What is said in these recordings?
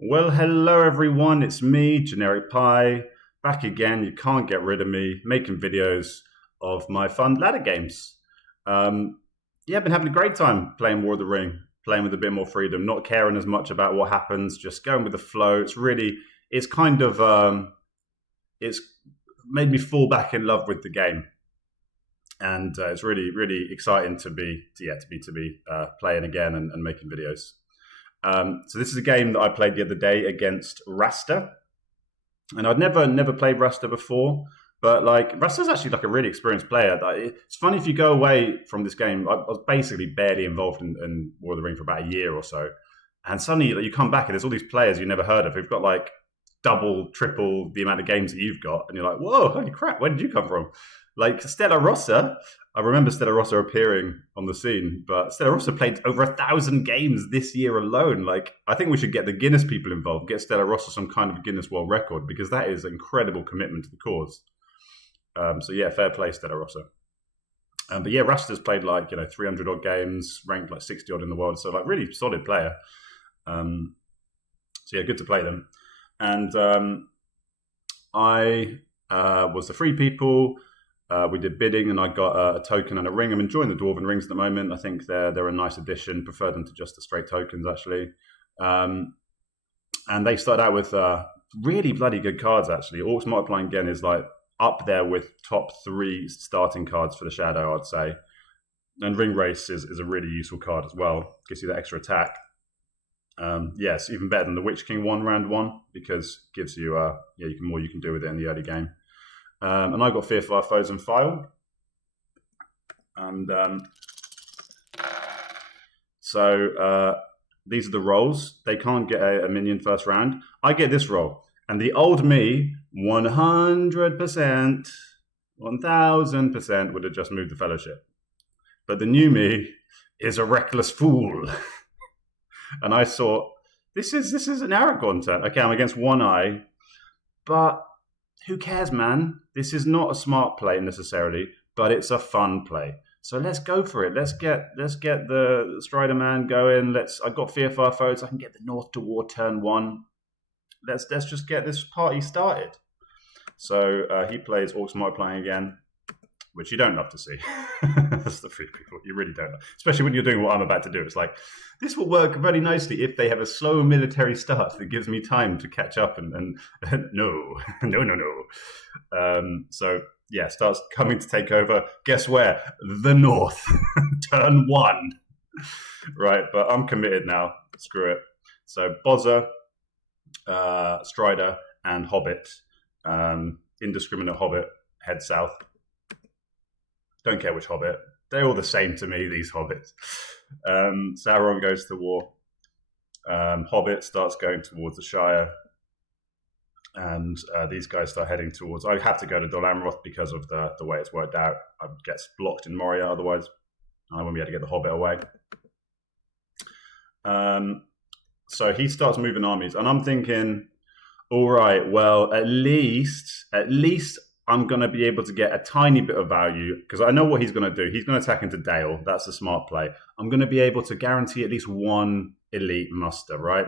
Well, hello everyone. It's me, Generic Pie, back again. You can't get rid of me, making videos of my fun ladder games. Um, yeah, I've been having a great time playing War of the Ring, playing with a bit more freedom, not caring as much about what happens, just going with the flow. It's kind of, it's made me fall back in love with the game, and it's really exciting to be playing again and making videos. So this is a game that I played the other day against Rasta, and I'd never played Rasta before. But like Rasta's actually like a really experienced player. It's funny if you go away from this game. I was basically barely involved in War of the Ring for about a year or so, and suddenly like, you come back and there's all these players you never heard of who've got like double, triple the amount of games that you've got, and you're like, whoa, holy crap, where did you come from? Like Stella Rossa, I remember Stella Rossa appearing on the scene, but Stella Rossa played over 1,000 games this year alone. Like, I think we should get the Guinness people involved, get Stella Rossa some kind of Guinness World Record, because that is incredible commitment to the cause. So yeah, fair play, Stella Rossa. But yeah, Rasta's played like 300 odd games, ranked like 60 odd in the world, so like really solid player. So yeah, good to play them. And I was the free people. We did bidding, and I got a token and a ring. I'm enjoying the Dwarven rings at the moment. I think they're a nice addition. Prefer them to just the straight tokens, actually. And they started out with really bloody good cards, actually. Orcs Multiplying again is like up there with top 3 starting cards for the Shadow, I'd say. And Ring Race is a really useful card as well. Gives you that extra attack. Yes, even better than the Witch King one round 1, because it gives you more you can do with it in the early game. And I got Fearful Our Foes and File. And so these are the rolls. They can't get a minion first round. I get this roll. And the old me, 100%, 1,000% would have just moved the Fellowship. But the new me is a reckless fool. And I thought, this is an Aragorn turn. Okay, I'm against One Eye, but who cares, man? This is not a smart play necessarily, but it's a fun play. So let's go for it. Let's get the Strider Man going. I got Fearful Our Foes. I can get the North to War turn 1. Let's just get this party started. So he plays Orcs Multiplying again, which you don't love to see. That's the free people. You really don't. Especially when you're doing what I'm about to do. It's like, this will work very nicely if they have a slow military start that gives me time to catch up and no. So, yeah, starts coming to take over. Guess where? The North. Turn 1. Right, but I'm committed now. Screw it. So, Bozza, Strider, and Hobbit. Indiscriminate Hobbit. Head south. Don't care which Hobbit. They're all the same to me, these Hobbits. Sauron goes to war. Hobbit starts going towards the Shire. And these guys start heading towards... I have to go to Dol Amroth because of the way it's worked out. I get blocked in Moria otherwise. I won't be able to get the Hobbit away. So he starts moving armies. And I'm thinking, all right, well, at least I'm going to be able to get a tiny bit of value, because I know what he's going to do. He's going to attack into Dale. That's a smart play. I'm going to be able to guarantee at least 1 elite muster, right?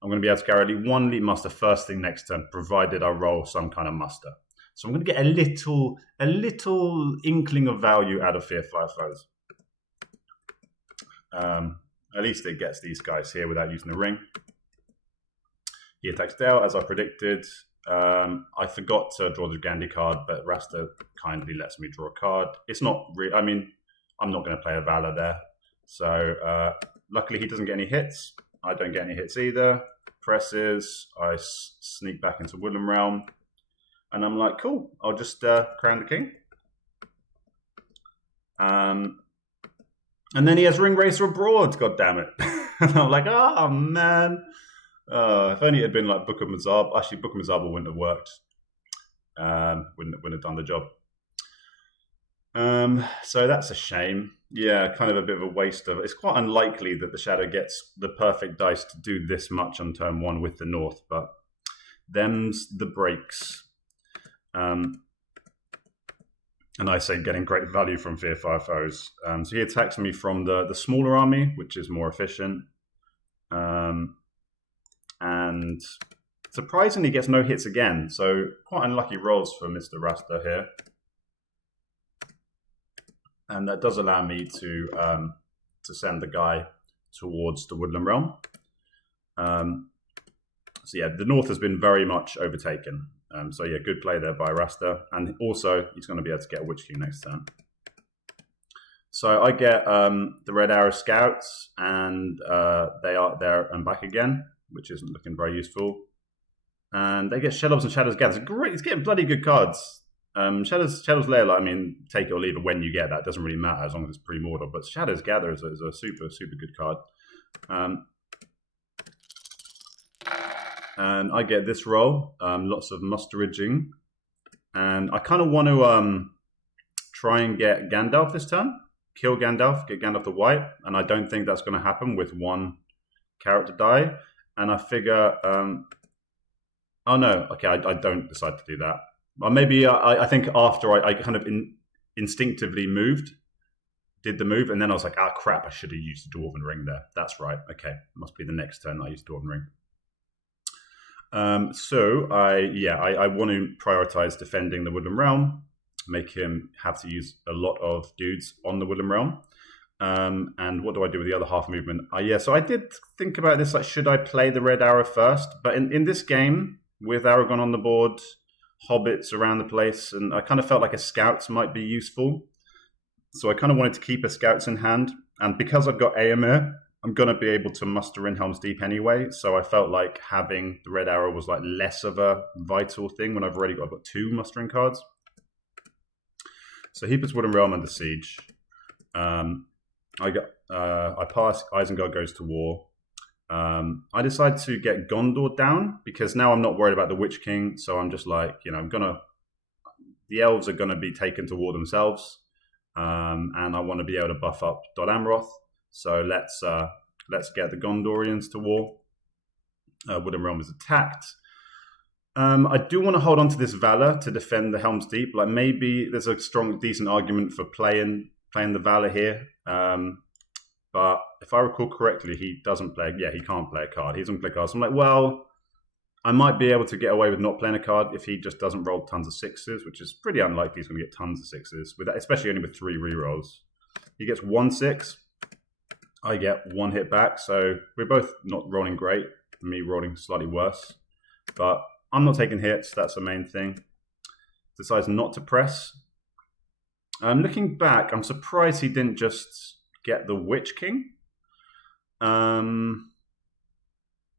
I'm going to be able to guarantee 1 elite muster first thing next turn, provided I roll some kind of muster. So I'm going to get a little inkling of value out of Fearful Our Foes. At least it gets these guys here without using the ring. He attacks Dale, as I predicted. I forgot to draw the Gandhi card, but Rasta kindly lets me draw a card. It's not really... I mean, I'm not going to play a Valor there. So, luckily he doesn't get any hits. I don't get any hits either. Presses. I sneak back into Woodland Realm. And I'm like, cool, I'll just crown the king. And then he has Ring Racer Abroad, god damn it. And I'm like, oh, man. If only it had been like Book of Mazab. Actually, Book of Mazab wouldn't have worked. Wouldn't have done the job. So that's a shame. Yeah, kind of a bit of a waste of... It's quite unlikely that the Shadow gets the perfect dice to do this much on turn 1 with the North, but them's the breaks. And I say getting great value from Fearful Our Foes. So he attacks me from the smaller army, which is more efficient. And and surprisingly gets no hits again. So quite unlucky rolls for Mr. Rasta here. And that does allow me to send the guy towards the Woodland Realm. So yeah, the North has been very much overtaken. So yeah, good play there by Rasta. And also, he's going to be able to get a Witch King next turn. So I get the Red Arrow Scouts, and they are there and back again, which isn't looking very useful. And they get Shadows and Shadows Gather. It's great. It's getting bloody good cards. Shadows Lair, I mean, take it or leave it when you get that. It doesn't really matter as long as it's pre-mortal. But Shadows Gather is a super, super good card. And I get this roll, lots of musteraging. And I kind of want to try and get Gandalf this turn. Kill Gandalf, get Gandalf the white. And I don't think that's going to happen with one character die. And I figure, oh no, okay, I don't decide to do that. Or maybe I think after I kind of instinctively did the move, and then I was like, ah, crap, I should have used the Dwarven Ring there. That's right, okay, must be the next turn I use Dwarven Ring. So I want to prioritize defending the Woodland Realm, make him have to use a lot of dudes on the Woodland Realm. And what do I do with the other half movement? So I did think about this, like, should I play the Red Arrow first? But in this game, with Aragon on the board, hobbits around the place, and I kind of felt like a Scouts might be useful. So I kind of wanted to keep a Scouts in hand. And because I've got Éomer, I'm going to be able to muster in Helm's Deep anyway. So I felt like having the Red Arrow was like less of a vital thing when I've got 2 mustering cards. So he puts Woodland Realm under siege. I pass, Isengard goes to war. I decide to get Gondor down because now I'm not worried about the Witch King. So I'm just like, the elves are going to be taken to war themselves. And I want to be able to buff up Dol Amroth. So let's get the Gondorians to war. Woodland Realm is attacked. I do want to hold on to this Valor to defend the Helm's Deep. Like, maybe there's a strong, decent argument for playing the Valor here. But if I recall correctly, he doesn't play. Yeah, he can't play a card. He doesn't play cards. So I'm like, well, I might be able to get away with not playing a card if he just doesn't roll tons of 6s, which is pretty unlikely he's going to get tons of 6s, with that, especially only with 3 rerolls. He gets 1 6. I get 1 hit back. So we're both not rolling great. Me rolling slightly worse. But I'm not taking hits. That's the main thing. Decides not to press. Looking back, I'm surprised he didn't just get the Witch King.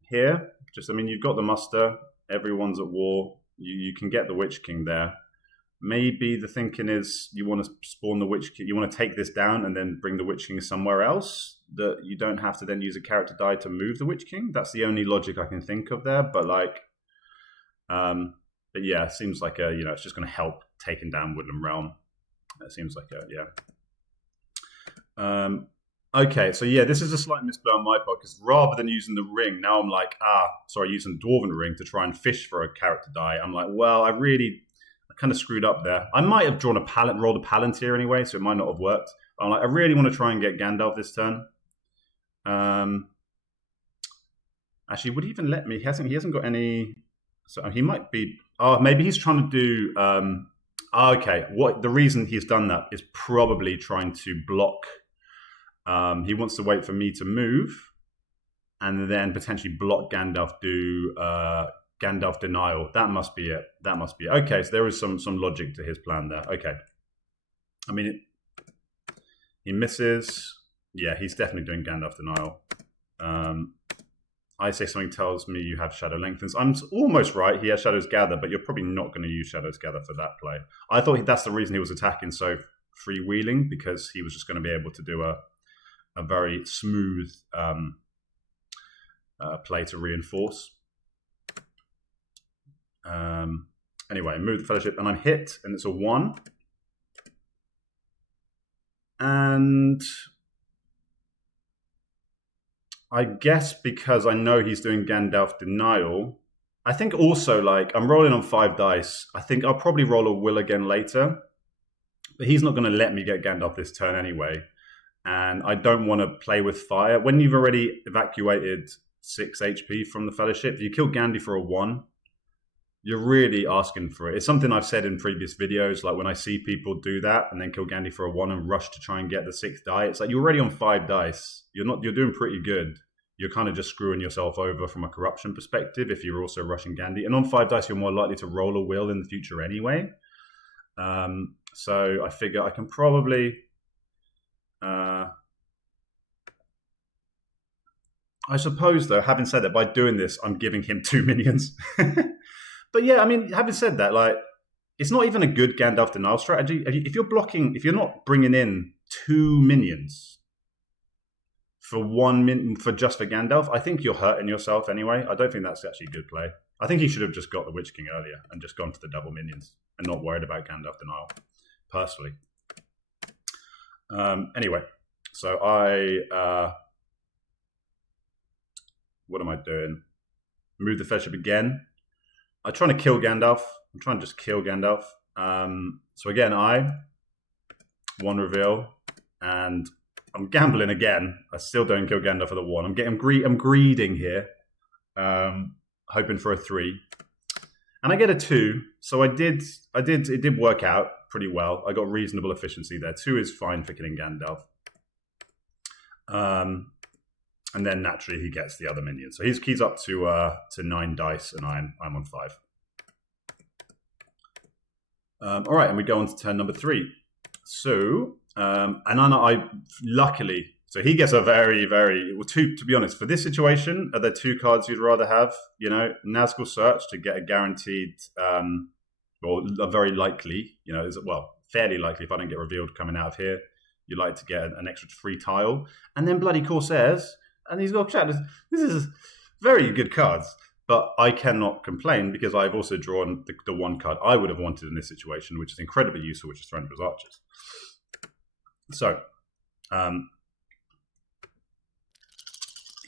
Here, you've got the muster. Everyone's at war. You can get the Witch King there. Maybe the thinking is you want to spawn the Witch King. You want to take this down and then bring the Witch King somewhere else. That you don't have to then use a character die to move the Witch King. That's the only logic I can think of there. But it seems like it's just going to help taking down Woodland Realm. It seems like okay, so this is a slight misplay on my part because rather than using the ring, now I'm like, using the Dwarven Ring to try and fish for a character die. I'm like, well, I kind of screwed up there. I might have rolled a Palantir anyway, so it might not have worked. But I'm like, I really want to try and get Gandalf this turn. Actually, would he even let me? He hasn't got any. So he might be. Oh, maybe he's trying to do. Okay, the reason he's done that is probably trying to block. He wants to wait for me to move, and then potentially block Gandalf. Do Gandalf denial. That must be it. Okay, so there is some logic to his plan there. Okay, I mean, he misses. Yeah, he's definitely doing Gandalf denial. I say something tells me you have Shadow Lengthens. I'm almost right. He has Shadows Gather, but you're probably not going to use Shadows Gather for that play. I thought that's the reason he was attacking so freewheeling, because he was just going to be able to do a very smooth play to reinforce. Anyway, move the Fellowship, and I'm hit, and it's a 1. And I guess because I know he's doing Gandalf denial, I think also, I'm rolling on 5 dice. I think I'll probably roll a will again later, but he's not going to let me get Gandalf this turn anyway. And I don't want to play with fire. When you've already evacuated 6 HP from the Fellowship. If you kill Gandhi for a 1, you're really asking for it. It's something I've said in previous videos, like when I see people do that and then kill Gandhi for a 1 and rush to try and get the 6th die, it's like you're already on 5 dice. You're doing pretty good. You're kind of just screwing yourself over from a corruption perspective if you're also rushing Gandhi. And on 5 dice, you're more likely to roll a will in the future anyway. So I figure I can probably... I suppose, though, having said that, by doing this, I'm giving him 2 minions. But yeah, I mean, having said that, like, it's not even a good Gandalf denial strategy. If you're blocking, if you're not bringing in 2 minions for for just for Gandalf, I think you're hurting yourself anyway. I don't think that's actually a good play. I think he should have just got the Witch King earlier and just gone for the double minions and not worried about Gandalf denial, personally. Anyway, so what am I doing? Move the Fellowship again. I'm trying to kill Gandalf. I'm trying to just kill Gandalf. So again, 1 reveal, and I'm gambling again. I still don't kill Gandalf for the 1. I'm greeding here, hoping for a 3, and I get a 2. So it did work out pretty well. I got reasonable efficiency there. 2 is fine for killing Gandalf. And then naturally he gets the other minions. So he's keys up to 9 dice, and I'm on 5. All right, and we go on to turn number 3. So, and I luckily, so he gets a very, to be honest, for this situation, are there 2 cards you'd rather have? You know, Nazgul Search to get a guaranteed, or a very likely, you know, fairly likely if I don't get revealed coming out of here, you like to get an extra 3 tile, and then bloody Corsairs. And he's got shadows. This is very good cards, but I cannot complain because I've also drawn the 1 card I would have wanted in this situation, which is incredibly useful, which is Thronebreaker's Archers. So,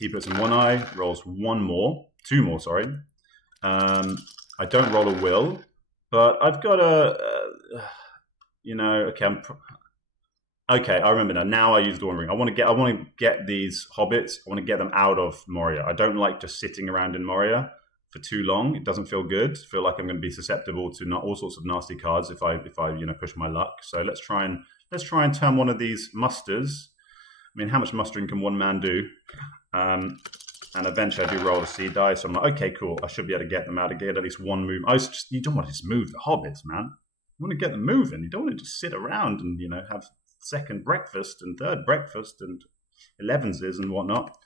he puts in 1 eye, rolls 2 more, sorry. I don't roll a will, but I've got okay, I remember now. Now I use Dawn Ring. I want to get these hobbits. I want to get them out of Moria. I don't like just sitting around in Moria for too long. It doesn't feel good. I feel like I'm going to be susceptible to all sorts of nasty cards if I push my luck. So let's try and turn one of these musters. I mean, how much mustering can one man do? And eventually I do roll a C die. So I'm like, okay, cool. I should be able to get them out again. At least 1 move. You don't want to just move the hobbits, man. You want to get them moving. You don't want to just sit around and have second breakfast and third breakfast and 11s and whatnot.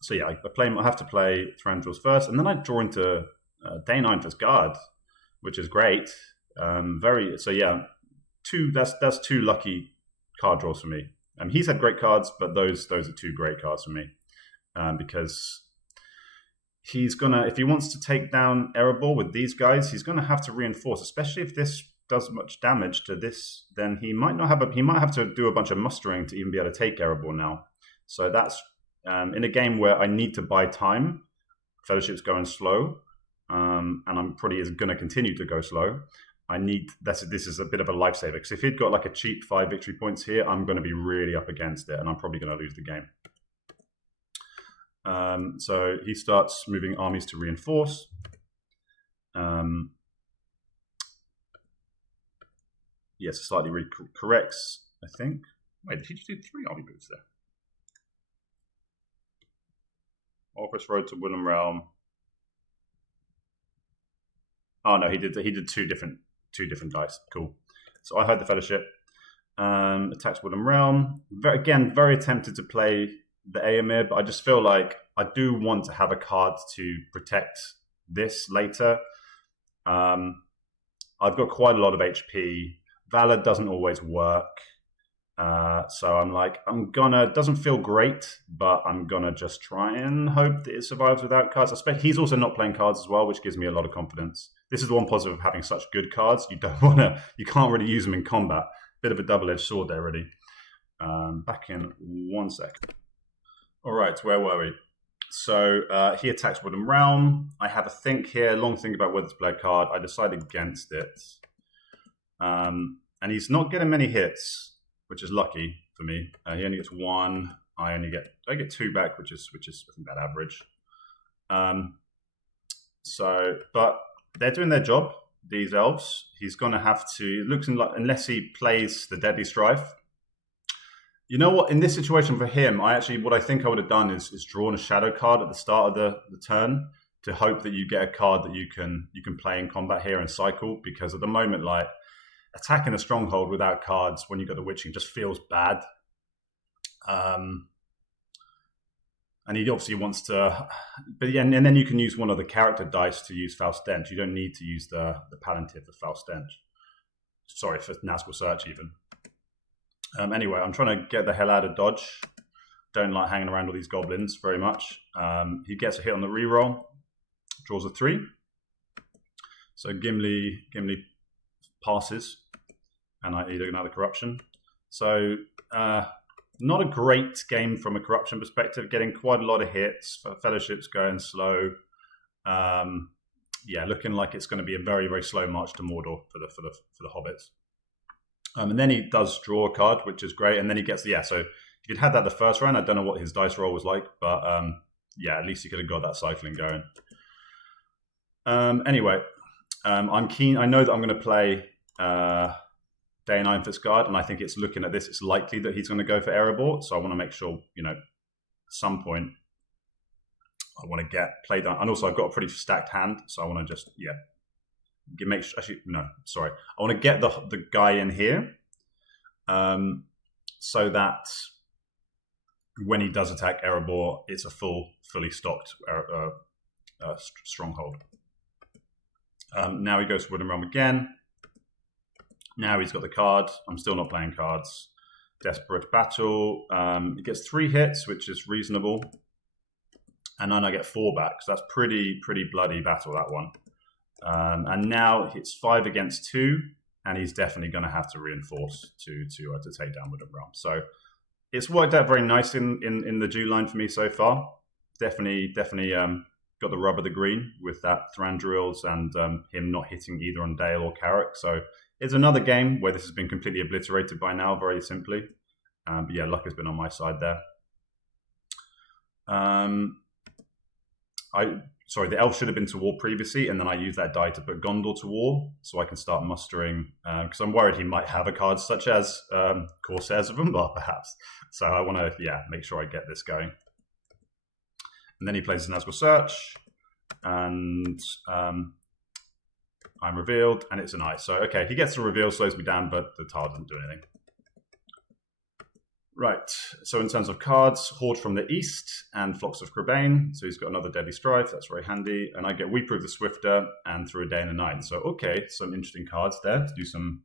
So yeah, I have to play Thranduil's first, and then I draw into Day 9 first guard, which is great. So yeah, that's 2 lucky card draws for me. He's had great cards, but those are 2 great cards for me, because he's gonna, if he wants to take down Erebor with these guys, he's gonna have to reinforce, especially if this does much damage to this, then he might have to do a bunch of mustering to even be able to take Erebor now. So that's in a game where I need to buy time. Fellowship's going slow, and I'm probably going to continue to go slow. This is a bit of a lifesaver, because if he'd got like a cheap 5 victory points here, I'm going to be really up against it, and I'm probably going to lose the game. So he starts moving armies to reinforce. Yes, slightly corrects, I think. Wait, did he just do 3 army moves there? Orcus Road to Woodland Realm. Oh no, he did 2 different dice. Cool. So I heard the Fellowship. Attacks Woodland Realm. Very tempted to play the Aemir, but I just feel like I do want to have a card to protect this later. I've got quite a lot of HP. Valor doesn't always work. So I'm like, doesn't feel great, but I'm gonna just try and hope that it survives without cards. I expect he's also not playing cards as well, which gives me a lot of confidence. This is the one positive of having such good cards. You can't really use them in combat. Bit of a double-edged sword there, really. Back in 1 sec. All right, where were we? So he attacks Woodland Realm. I have a long think about whether to play a card. I decided against it. And he's not getting many hits, which is lucky for me. He only gets 1. I get 2 back, which is I think about average. But they're doing their job. These elves. He's going to have to. It looks like unless he plays the Deadly Strife. You know what? In this situation for him, what I think I would have done is drawn a shadow card at the start of the turn to hope that you get a card that you can play in combat here and cycle. Because at the moment, like attacking a stronghold without cards when you got the witching just feels bad. And he obviously wants to, but yeah, and then you can use one of the character dice to use Foul Stench. You don't need to use the Palantir for Foul Stench. Sorry, for Nazgul Search even. Anyway, I'm trying to get the hell out of dodge. Don't like hanging around with these goblins very much. He gets a hit on the reroll, draws a 3. So Gimli passes, and I eat another corruption. So not a great game from a corruption perspective. Getting quite a lot of hits. Fellowship's going slow. Looking like it's going to be a very, very slow march to Mordor for the hobbits. And then he does draw a card, which is great. And then he gets So if he'd had that the first round, I don't know what his dice roll was like, but at least he could have got that cycling going. Anyway, I'm keen. I know that I'm going to play Day and Ironfoot's Guard, and I think it's looking at this. It's likely that he's going to go for Erebor, so I want to make sure, at some point, I want to get played on. And also, I've got a pretty stacked hand, so I want to just I want to get the guy in here, so that when he does attack Erebor, it's a fully stocked stronghold. Now he goes to Wooden Realm again. Now he's got the card. I'm still not playing cards. Desperate Battle. He gets 3 hits, which is reasonable. And then I get 4 back. So that's pretty bloody battle, that one. And now it's 5 against 2. And he's definitely going to have to reinforce to take down Wooden Realm. So it's worked out very nice in the Jew line for me so far. Definitely got the rub of the green with that Thranduil's and him not hitting either on Dale or Carrick. So it's another game where this has been completely obliterated by now, very simply. But yeah, luck has been on my side there. The elf should have been to war previously, and then I used that die to put Gondor to war, so I can start mustering, because I'm worried he might have a card such as Corsairs of Umbar, perhaps. So I want to, make sure I get this going. And then he plays his Nazgul Search, and I'm revealed, and it's an ice. So, okay, he gets to reveal, slows me down, but the tile doesn't do anything. Right, so in terms of cards, Horde from the East and Flocks of Crebain. So he's got another Deadly Strife, that's very handy. And I get Weeproof the Swifter and Through a Day and a Night. So, okay, some interesting cards there to do some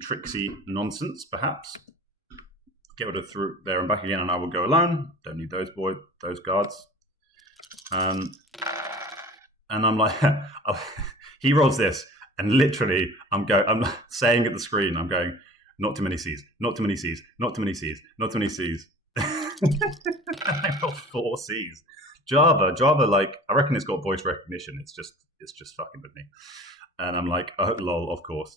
tricksy nonsense, perhaps. Get rid of Through there and back again, and I will go alone. Don't need those guards. And I'm like, he rolls this, and literally I'm saying at the screen, I'm going, not too many C's, not too many C's, not too many C's, not too many C's. I got 4 C's. Java, like, I reckon it's got voice recognition. It's just fucking with me. And I'm like, oh, lol, of course.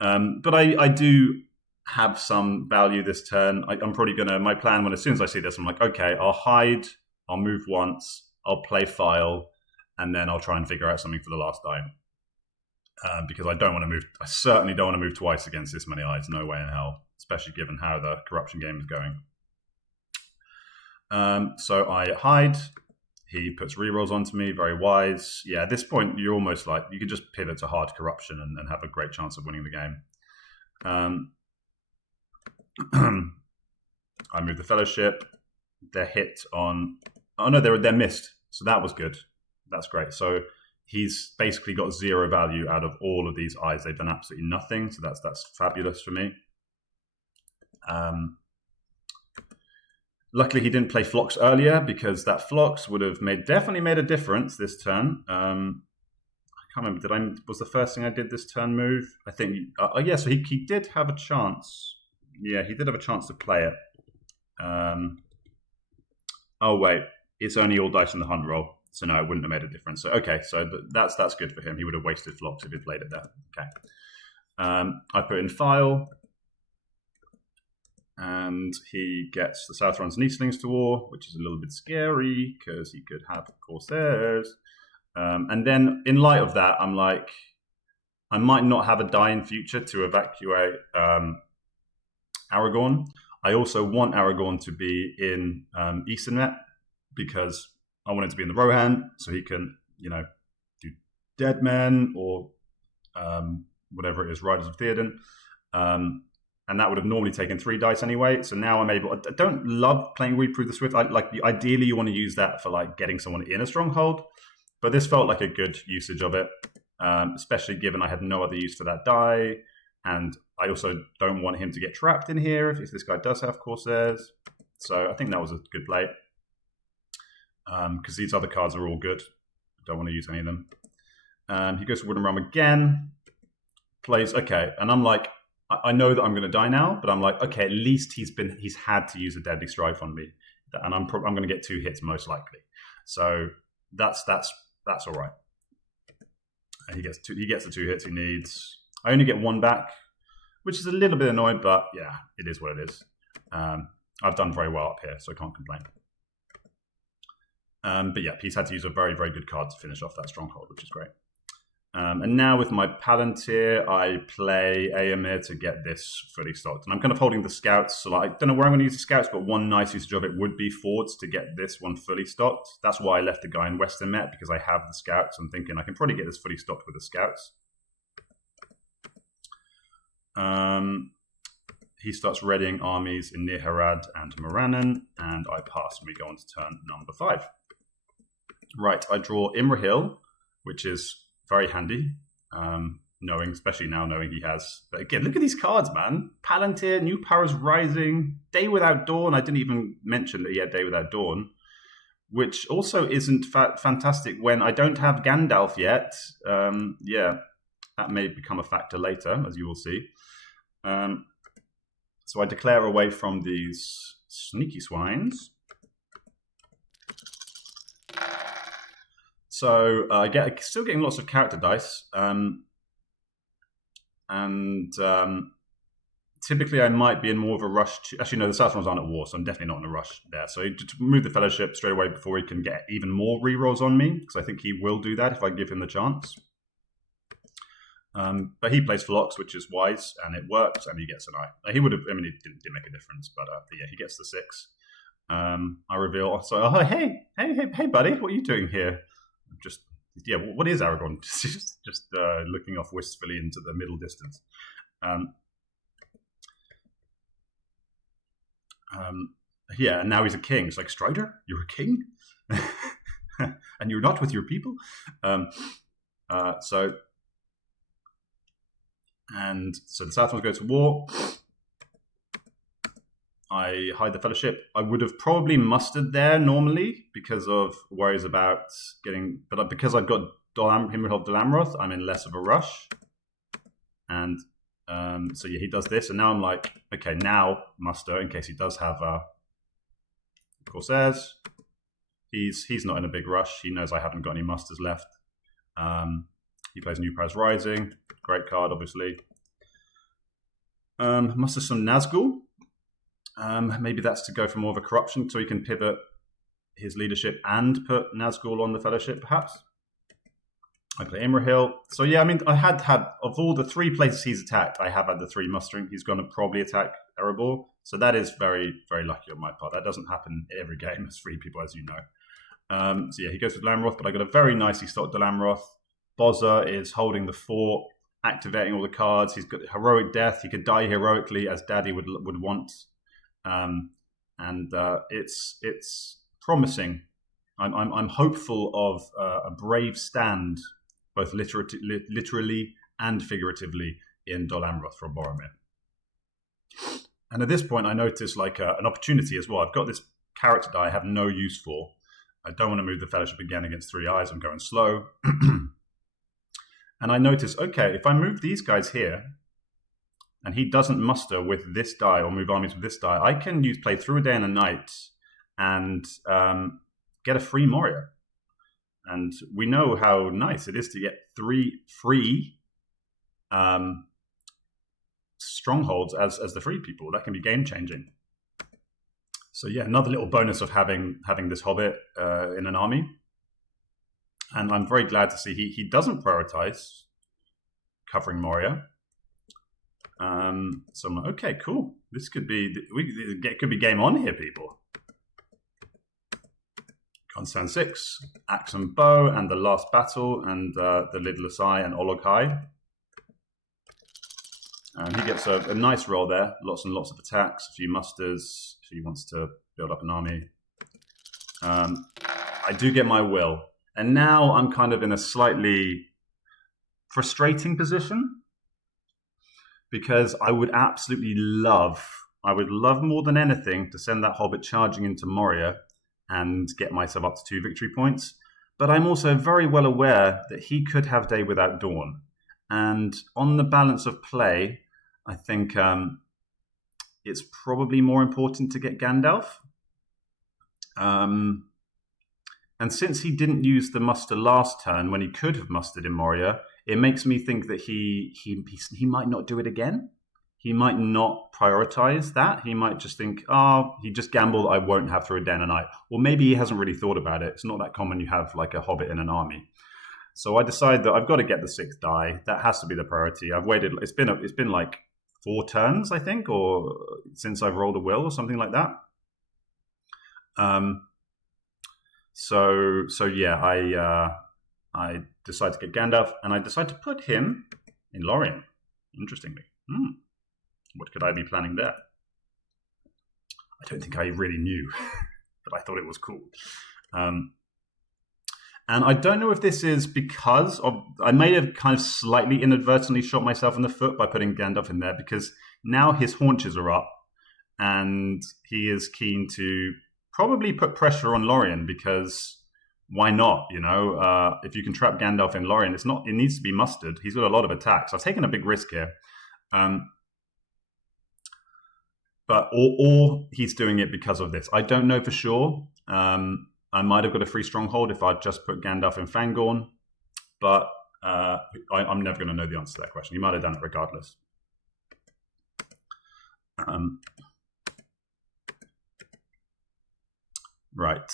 But I do have some value this turn. I'm probably gonna, my plan, as soon as I see this, I'm like, okay, I'll hide, I'll move once, I'll play File, and then I'll try and figure out something for the last die. Because I don't want to move. I certainly don't want to move twice against this many eyes. No way in hell, especially given how the corruption game is going. So I hide. He puts rerolls onto me. Very wise. Yeah, at this point, you're almost like you could just pivot to hard corruption and have a great chance of winning the game. I move the Fellowship. They're hit on. Oh no, they're missed. So that was good. That's great. So he's basically got 0 value out of all of these eyes. They've done absolutely nothing, so that's fabulous for me. Luckily, he didn't play Phlox earlier, because that Phlox would have definitely made a difference this turn. I can't remember. Was the first thing I did this turn move? I think. So he did have a chance. Yeah, he did have a chance to play it. Oh wait, it's only all dice in the hunt roll. So no, it wouldn't have made a difference. So okay, so that's good for him. He would have wasted Phlox if he'd played it there. Okay. I put in File. and he gets the Southrons and Eastlings to war, which is a little bit scary because he could have Corsairs. And then, in light of that, I'm like, I might not have a die in future to evacuate Aragorn. I also want Aragorn to be in Easternmet because I want him to be in the Rohan so he can, do Dead Men or whatever it is, Riders of Theoden. And that would have normally taken 3 dice anyway. So now I'm able. I don't love playing Reprove the Swift. Ideally, you want to use that for like getting someone in a stronghold, but this felt like a good usage of it, especially given I had no other use for that die, and I also don't want him to get trapped in here if this guy does have Corsairs. So I think that was a good play because these other cards are all good. I don't want to use any of them. He goes to Wooden Realm again, plays okay, and I'm like, I know that I'm going to die now, but I'm like, okay, at least he's had to use a Deadly Strife on me, and I'm going to get 2 hits most likely. So that's all right. He gets the 2 hits he needs. I only get 1 back, which is a little bit annoying, but yeah, it is what it is. I've done very well up here, so I can't complain. But yeah, he's had to use a very, very good card to finish off that stronghold, which is great. And now with my Palantir, I play Aemir to get this fully stocked. And I'm kind of holding the scouts. So I don't know where I'm going to use the scouts, but one nice usage of it would be forwards to get this one fully stocked. That's why I left the guy in Western Met, because I have the scouts. I'm thinking I can probably get this fully stocked with the scouts. He starts readying armies in Near Harad and Morannon, and I pass and we go on to turn number 5. Right, I draw Imrahil, which is very handy, especially now knowing he has. But again, look at these cards, man. Palantir, New Powers Rising, Day Without Dawn. I didn't even mention that he had Day Without Dawn, which also isn't fantastic when I don't have Gandalf yet. Yeah, that may become a factor later, as you will see. So I declare away from these sneaky swines. So still getting lots of character dice, and typically I might be in more of a rush to. Actually, no, the Southrons aren't at war, so I'm definitely not in a rush there. So to move the Fellowship straight away before he can get even more rerolls on me, because I think he will do that if I give him the chance. But he plays Phlox, which is wise, and it works, and he gets an eye. He would have. I mean, it didn't make a difference, but yeah, he gets the 6. I reveal. So, hey, buddy, what are you doing here? What is Aragorn? just looking off wistfully into the middle distance. Yeah, and now he's a king. It's like, Strider, you're a king, and you're not with your people. So the Southrons go to war. I hide the Fellowship. I would have probably mustered there normally because of worries about getting, but because I've got Himmelhof Dalamroth, I'm in less of a rush. And so yeah, he does this, and now I'm like, okay, now muster in case he does have Corsairs. He's not in a big rush. He knows I haven't got any musters left. He plays New Powers Rising, great card, obviously. Muster some Nazgul. Maybe that's to go for more of a corruption, so he can pivot his leadership and put Nazgul on the Fellowship, perhaps. I play Imrahil. So yeah, I mean, I had of all the 3 places he's attacked, I have had the 3 mustering. He's going to probably attack Erebor, so that is very, very lucky on my part. That doesn't happen every game as 3 people, as you know. So yeah, he goes with Dalamroth, but I got a very nicely stocked Dalamroth. Bozza is holding the fort, activating all the cards. He's got heroic death. He could die heroically, as Daddy would want. And it's promising. I'm hopeful of a brave stand, both literally and figuratively, in Dol Amroth from Boromir. And at this point, I notice an opportunity as well. I've got this character die I have no use for. I don't want to move the Fellowship again against 3 eyes. I'm going slow. And I notice, okay, if I move these guys here, and he doesn't muster with this die or move armies with this die, I can play Through a Day and a Night and get a free Moria. And we know how nice it is to get 3 free strongholds as the free people. That can be game changing. So yeah, another little bonus of having this hobbit in an army. And I'm very glad to see he doesn't prioritize covering Moria. So I'm like, okay, cool. This could be game on here, people. Concern 6, Axe and Bow, and the Last Battle, and the Lidless Eye and Ologhai. And he gets a nice roll there, lots and lots of attacks, a few musters. He wants to build up an army. I do get my will, and now I'm kind of in a slightly frustrating position because I would love more than anything to send that hobbit charging into Moria and get myself up to 2 victory points. But I'm also very well aware that he could have Day Without Dawn. And on the balance of play, I think it's probably more important to get Gandalf. And since he didn't use the muster last turn when he could have mustered in Moria, it makes me think that he might not do it again. He might not prioritize that. He might just think, he just gambled, I won't have through a day and a night. Or maybe he hasn't really thought about it. It's not that common you have like a hobbit in an army. So I decide that I've got to get the 6th die. That has to be the priority. I've waited. It's been like 4 turns, I think, or since I've rolled a will or something like that. So yeah, I decide to get Gandalf, and I decide to put him in Lorien. Interestingly, what could I be planning there? I don't think I really knew, but I thought it was cool. And I don't know if this is because I may have kind of slightly inadvertently shot myself in the foot by putting Gandalf in there, because now his haunches are up and he is keen to probably put pressure on Lorien, because why not? If you can trap Gandalf in Lorien, it needs to be mustered. He's got a lot of attacks. I've taken a big risk here. But or he's doing it because of this. I don't know for sure. I might have got a free stronghold if I'd just put Gandalf in Fangorn, but I'm never going to know the answer to that question. He might have done it regardless. Right.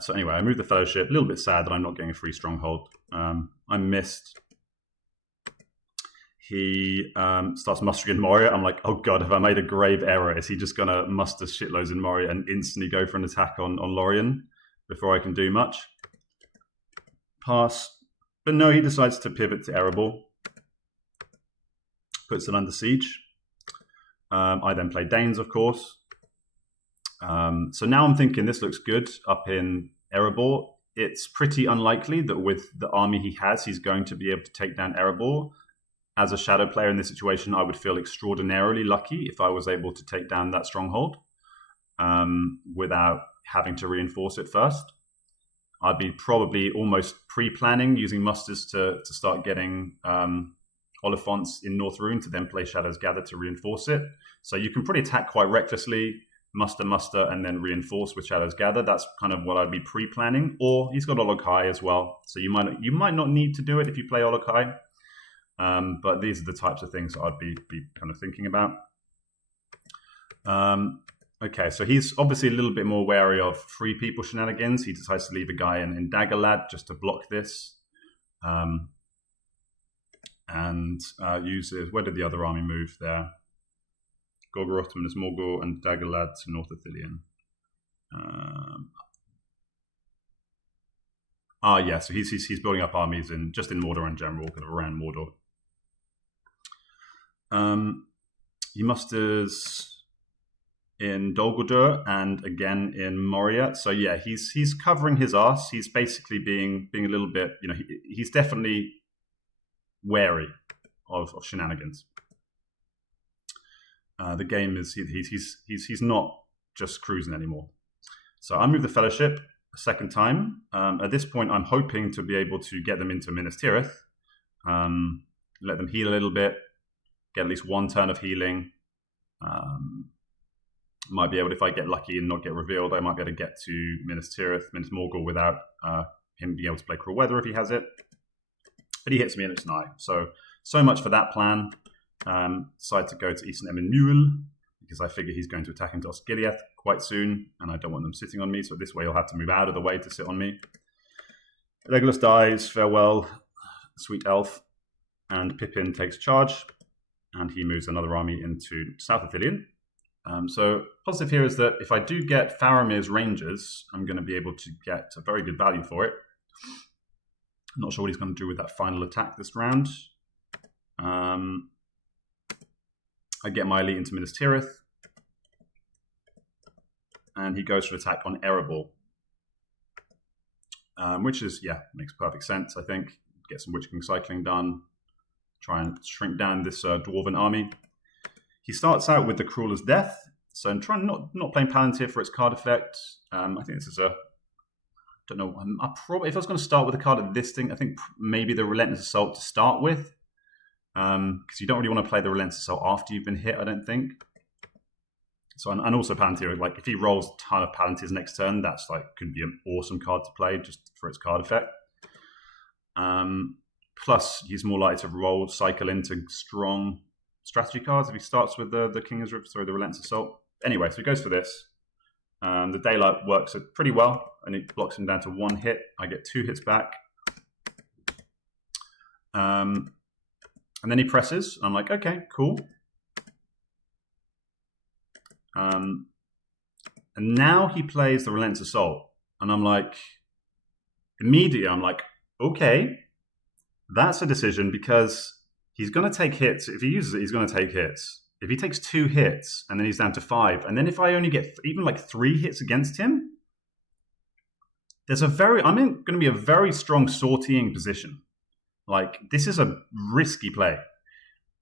So anyway, I moved the Fellowship. A little bit sad that I'm not getting a free stronghold. I missed. He starts mustering in Moria. I'm like, oh god, have I made a grave error? Is he just going to muster shitloads in Moria and instantly go for an attack on Lorien before I can do much? Pass. But no, he decides to pivot to Erebor. Puts it under siege. I then play Danes, of course. So now I'm thinking this looks good up in Erebor. It's pretty unlikely that with the army he has, he's going to be able to take down Erebor. As a shadow player in this situation, I would feel extraordinarily lucky if I was able to take down that stronghold without having to reinforce it first. I'd be probably almost pre-planning using musters to start getting Oliphants in North Rune to then play Shadows Gather to reinforce it. So you can pretty attack quite recklessly, muster, and then reinforce with Shadows Gather. That's kind of what I'd be pre-planning. Or he's got Ologhai as well, so you might not need to do it if you play Ologhai. But these are the types of things that I'd be kind of thinking about. Okay, so he's obviously a little bit more wary of free people shenanigans. He decides to leave a guy in Daggerlad just to block this. And uses, where did the other army move there? Gorgoroth to Minas Morgul and Daggerlad to North Ithilien. Yeah, so he's building up armies in Mordor in general, kind of around Mordor. He musters in Dol Guldur and again in Moria. So yeah, he's covering his arse. He's basically being a little bit, he's definitely wary of shenanigans. The game is he's not just cruising anymore. So I move the Fellowship a second time. At this point, I'm hoping to be able to get them into Minas Tirith, let them heal a little bit, get at least one turn of healing. Might be able, if I get lucky and not get revealed, I might be able to get to Minas Morgul without him being able to play Cruel Weather if he has it. But he hits me and it's nigh. So much for that plan. Decide to go to Eastern Emmanuel because I figure he's going to attack into Osgiliath quite soon, and I don't want them sitting on me, so this way he'll have to move out of the way to sit on me. Legolas dies, farewell, sweet elf, and Pippin takes charge, and he moves another army into South Ithilien. So positive here is that if I do get Faramir's Rangers, I'm going to be able to get a very good value for it. I'm not sure what he's going to do with that final attack this round. I get my elite into Minas Tirith, and he goes for attack on Erebor, which is, yeah, makes perfect sense, I think. Get some Witch King cycling done, try and shrink down this Dwarven army. He starts out with the Crueller's Death, so I'm trying not playing Palantir for its card effect. I think this is a, I don't know, if I was going to start with a card of this thing, I think maybe the Relentless Assault to start with, because you don't really want to play the Relentless Assault after you've been hit, I don't think. So, and also Palantir, like if he rolls a ton of Palantirs next turn, that's like could be an awesome card to play just for its card effect. Plus, he's more likely to cycle into strong strategy cards if he starts with the the Relentless Assault. Anyway, so he goes for this. The Daylight works it pretty well, and it blocks him down to 1 hit. I get 2 hits back. And then he presses. I'm like, okay, cool. And now he plays the Relentless Assault. And I'm like, immediately, I'm like, okay, that's a decision because he's going to take hits. If he uses it, he's going to take hits. If he takes 2 hits and then he's down to 5, and then if I only get even like 3 hits against him, I'm going to be a very strong sortying position. Like, this is a risky play.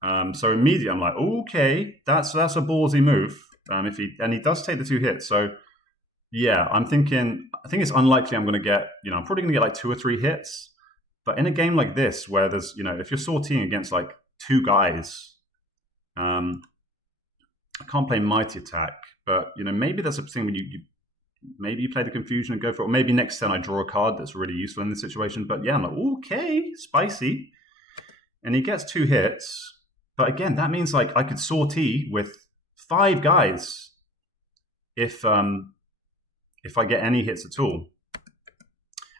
So immediately I'm like, okay, that's a ballsy move. He does take the 2 hits. So yeah, I think it's unlikely I'm going to get, I'm probably going to get like 2 or 3 hits. But in a game like this, where there's, if you're sortying against like 2 guys, I can't play Mighty Attack, but maybe that's a thing when maybe you play the Confusion and go for it. Or maybe next turn I draw a card that's really useful in this situation. But yeah, I'm like, okay, spicy. And he gets 2 hits. But again, that means like I could sortie with 5 guys if I get any hits at all.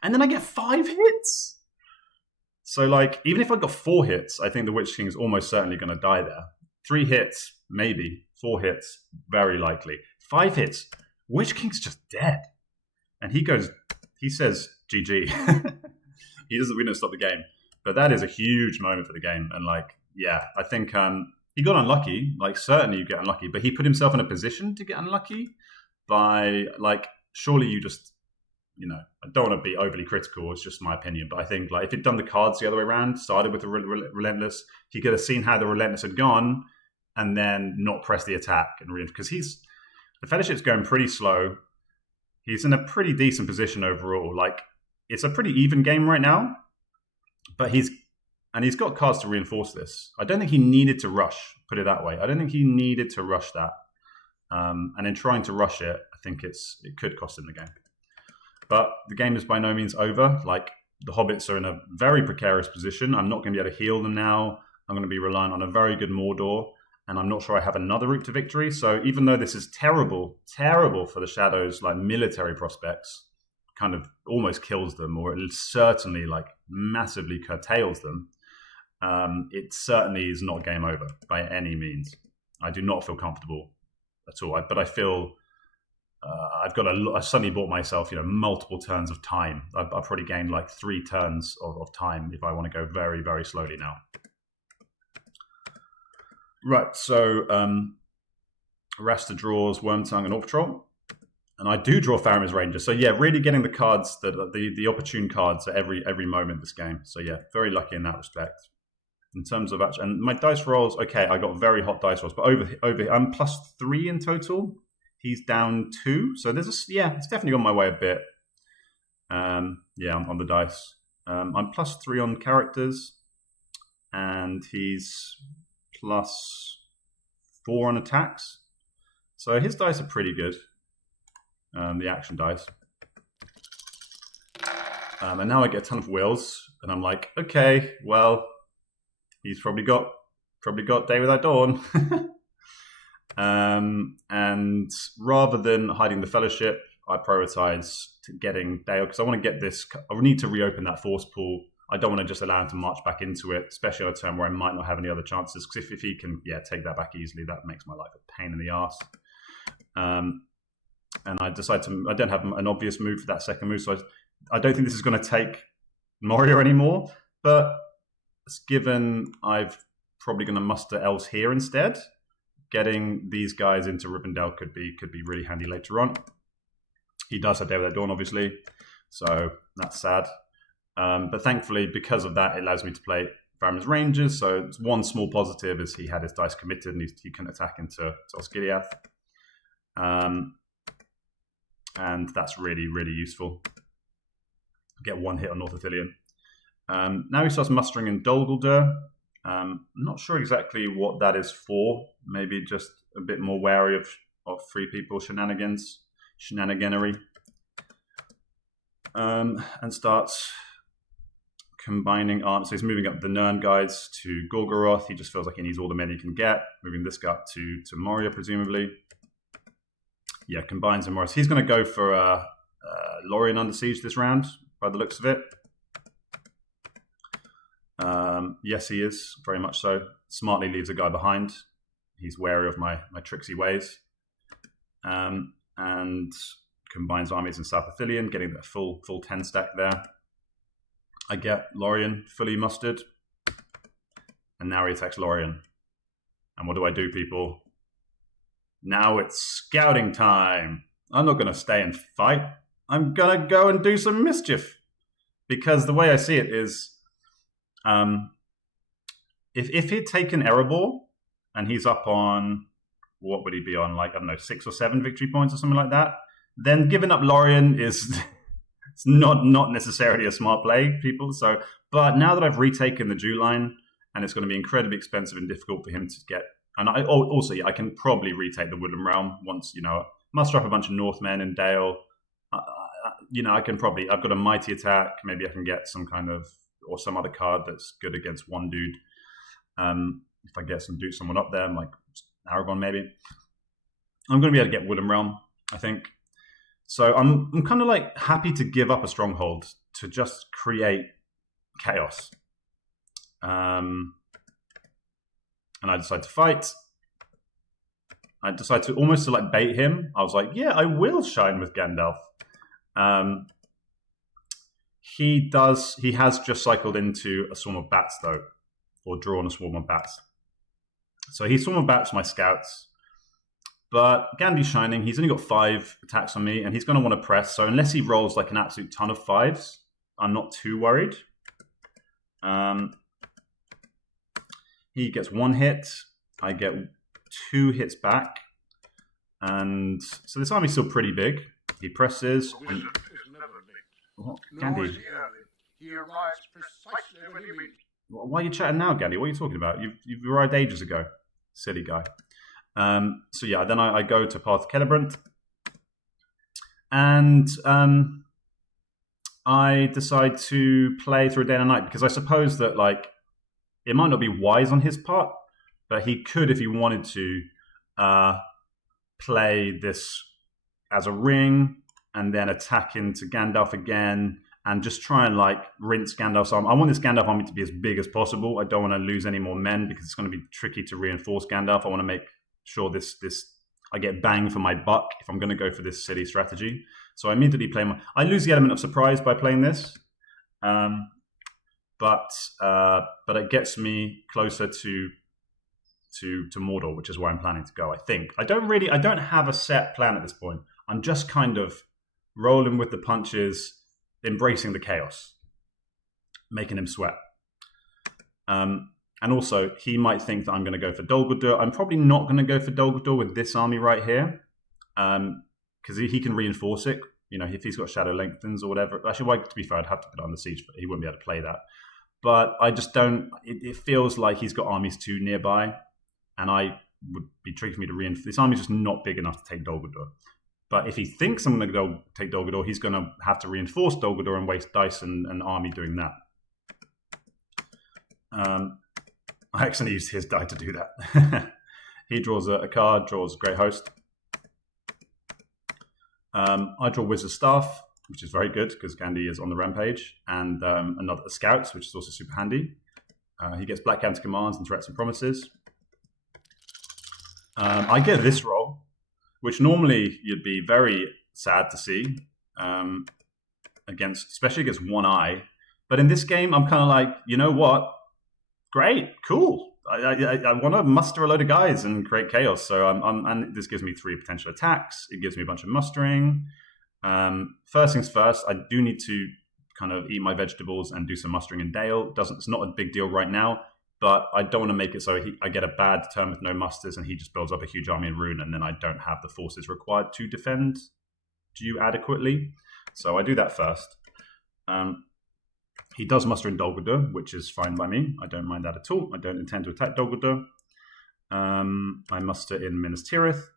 And then I get 5 hits. So like, even if I got 4 hits, I think the Witch King is almost certainly going to die there. 3 hits, maybe. 4 hits, very likely. 5 hits, Witch King's just dead. And he says, GG. We don't stop the game. But that is a huge moment for the game. And like, yeah, I think he got unlucky. Like, certainly you get unlucky. But he put himself in a position to get unlucky by, like, surely you just, I don't want to be overly critical. It's just my opinion. But I think, like, if he'd done the cards the other way around, started with the Relentless, he could have seen how the Relentless had gone and then not press the attack. Because the Fellowship's going pretty slow. He's in a pretty decent position overall. Like, it's a pretty even game right now. But he's got cards to reinforce this. I don't think he needed to rush, put it that way. I don't think he needed to rush that. And in trying to rush it, I think it could cost him the game. But the game is by no means over. Like, the Hobbits are in a very precarious position. I'm not going to be able to heal them now. I'm going to be relying on a very good Mordor. And I'm not sure I have another route to victory. So even though this is terrible for the Shadows, like military prospects, kind of almost kills them, or it certainly like massively curtails them, it certainly is not game over by any means. I do not feel comfortable at all. But I feel I've suddenly bought myself, multiple turns of time. I've probably gained like 3 turns of time if I want to go very, very slowly now. Right, so Rasta draws Wormtongue and Orc Troll. And I do draw Faramir's Ranger. So yeah, really getting the cards, the opportune cards at every moment this game. So yeah, very lucky in that respect. In terms of and my dice rolls, okay, I got very hot dice rolls, but over I'm +3 in total. He's down 2, so it's definitely gone my way a bit. On the dice. I'm +3 on characters, and he's +4 on attacks. So his dice are pretty good. The action dice. And now I get a ton of wills, and I'm like, okay, well, he's probably got probably got Day Without Dawn. And rather than hiding the Fellowship, I prioritize getting Dale because I want to get this. I need to reopen that force pool. I don't want to just allow him to march back into it, especially on a turn where I might not have any other chances. Because if he can, take that back easily, that makes my life a pain in the ass. And I decide I don't have an obvious move for that second move, so I don't think this is going to take Moria anymore. But given I've probably going to muster elves here instead, getting these guys into Rivendell could be really handy later on. He does have Day Without Dawn, obviously, so that's sad. But thankfully, because of that, it allows me to play Faramir's Rangers. So one small positive is he had his dice committed and he can attack into Osgiliath. And that's really, really useful. Get one hit on North Ithilien. Now he starts mustering in Dol Guldur. I'm not sure exactly what that is for. Maybe just a bit more wary of free people shenaniganery. And starts combining arms. So he's moving up the Nirn guys to Gorgoroth. He just feels like he needs all the men he can get. Moving this guy up to Moria, presumably. Yeah, combines and Morris. He's going to go for Lorien Under Siege this round, by the looks of it. Yes, he is, very much so. Smartly leaves a guy behind. He's wary of my tricksy ways. And combines armies in South Ithilien, getting that full 10 stack there. I get Lorien fully mustered. And now he attacks Lorien. And what do, people? Now it's scouting time. I'm not going to stay and fight. I'm going to go and do some mischief. Because the way I see it is, if he'd taken Erebor, and he's up on, what would he be on? Like, I don't know, 6 or 7 victory points or something like that. Then giving up Lorien is it's not necessarily a smart play, people. So, but now that I've retaken the Jew line, and it's going to be incredibly expensive and difficult for him to get. And I can probably retake the Woodland Realm once, muster up a bunch of Northmen in Dale. I can probably, I've got a mighty attack. Maybe I can get some kind of, or some other card that's good against one dude. If I get someone up there, like Aragon maybe. I'm going to be able to get Woodland Realm, I think. So I'm kind of like happy to give up a stronghold to just create chaos. And I decide to fight. I decide to almost to like bait him. I was like, yeah, I will shine with Gandalf. He has just cycled into a swarm of bats though, or drawn a swarm of bats. So he swarm of bats my scouts. But Gandhi's shining. He's only got 5 attacks on me, and he's going to want to press. So unless he rolls like an absolute ton of 5s, I'm not too worried. He gets 1 hit. I get 2 hits back. And so this army's still pretty big. He presses. And... What? Gandhi? He arrives precisely when you meet. Why are you chatting now, Gandhi? What are you talking about? You've arrived ages ago. Silly guy. So yeah, then I go to Path of Celebrant. And I decide to play through a day and a night because I suppose that like it might not be wise on his part, but he could, if he wanted to, play this as a ring and then attack into Gandalf again and just try and like rinse Gandalf's army. I want this Gandalf army to be as big as possible. I don't want to lose any more men because it's going to be tricky to reinforce Gandalf. I want to make sure this I get bang for my buck if I'm going to go for this silly strategy. So I immediately play I lose the element of surprise by playing this, but it gets me closer to Mordor, which is where I'm planning to go. I think I don't have a set plan at this point. I'm just kind of rolling with the punches, embracing the chaos, making him sweat. And also, he might think that I'm going to go for Dol Guldur. I'm probably not going to go for Dol Guldur with this army right here, because he can reinforce it. If he's got Shadow Lengthens or whatever. Actually, to be fair, I'd have to put it under siege, but he wouldn't be able to play that. But I just don't. It feels like he's got armies too nearby, and I would be tricky for me to reinforce. This army's just not big enough to take Dol Guldur. But if he thinks I'm going to go take Dol Guldur, he's going to have to reinforce Dol Guldur and waste dice and army doing that. I accidentally used his die to do that. He draws a card, draws Great Host. I draw Wizard Staff, which is very good because Gandhi is on the rampage, and another Scouts, which is also super handy. He gets Black Counter commands and threats and promises. I get this roll, which normally you'd be very sad to see, especially against one eye. But in this game, I'm kind of like, you know what? Great, cool. I want to muster a load of guys and create chaos. So and this gives me 3 potential attacks. It gives me a bunch of mustering. First things first, I do need to kind of eat my vegetables and do some mustering in Dale. It's not a big deal right now, but I don't want to make it so I get a bad turn with no musters and he just builds up a huge army in Rune and then I don't have the forces required to defend you adequately. So I do that first. He does muster in Dol Guldur, which is fine by me. I don't mind that at all. I don't intend to attack Dol Guldur. I muster in Minas Tirith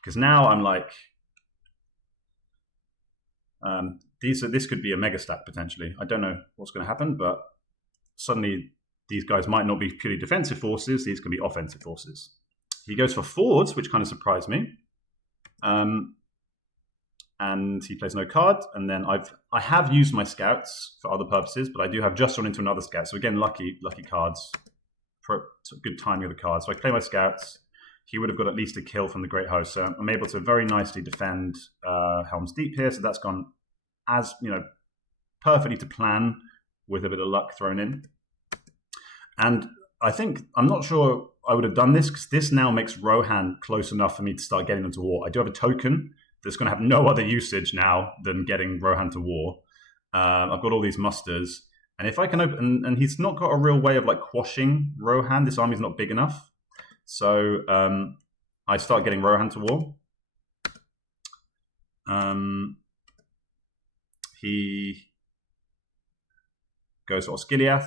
because now I'm like, this could be a mega stack potentially. I don't know what's going to happen, but suddenly these guys might not be purely defensive forces. These can be offensive forces. He goes for Fords, which kind of surprised me. And he plays no card. And then I have used my Scouts for other purposes, but I do have just run into another Scout. So again, lucky cards. Good timing of the cards. So I play my Scouts. He would have got at least a kill from the Great Host. So I'm able to very nicely defend Helm's Deep here. So that's gone as perfectly to plan with a bit of luck thrown in. And I'm not sure I would have done this because this now makes Rohan close enough for me to start getting them to war. I do have a token that's going to have no other usage now than getting Rohan to war. I've got all these musters. And if I can open, and he's not got a real way of like quashing Rohan, this army's not big enough. So I start getting Rohan to war. He goes for Osgiliath.